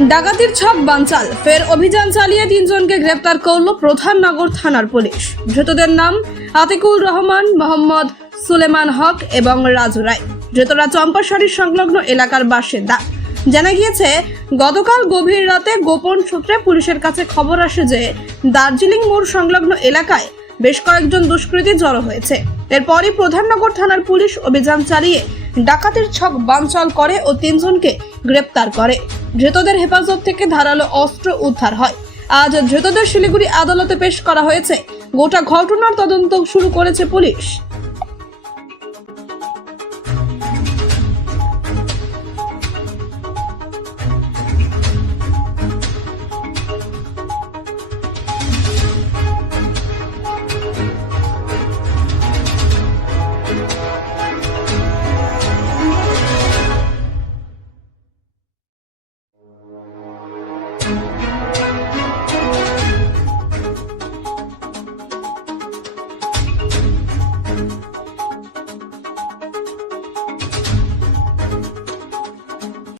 ডাকাতির ছক বানচাল, ফের অভিযান চালিয়ে 3 জনকে গ্রেপ্তার করল প্রধাননগর থানার পুলিশ। ধৃতদের নাম আতিকুল রহমান, মোহাম্মদ সুলেমান হক এবং রাজু রায়। ধৃতরা চম্পাশাড়ির সংলগ্ন এলাকার বাসিন্দা। জানা গিয়েছে, গতকাল গভীর রাতে গোপন সূত্রে পুলিশের কাছে খবর আসে যে দার্জিলিং মোড় সংলগ্ন এলাকায় বেশ কয়েকজন দুষ্কৃতী জড়ো হয়েছে। এরপরই প্রধাননগর থানার পুলিশ অভিযান চালিয়ে ডাকাতির ছক বানচাল করে ও 3 জনকে গ্রেপ্তার করে। ধৃতদের হেফাজত থেকে ধারালো অস্ত্র উদ্ধার হয়। আজ ধৃতদের শিলিগুড়ি আদালতে পেশ করা হয়েছে। গোটা ঘটনার তদন্ত শুরু করেছে পুলিশ।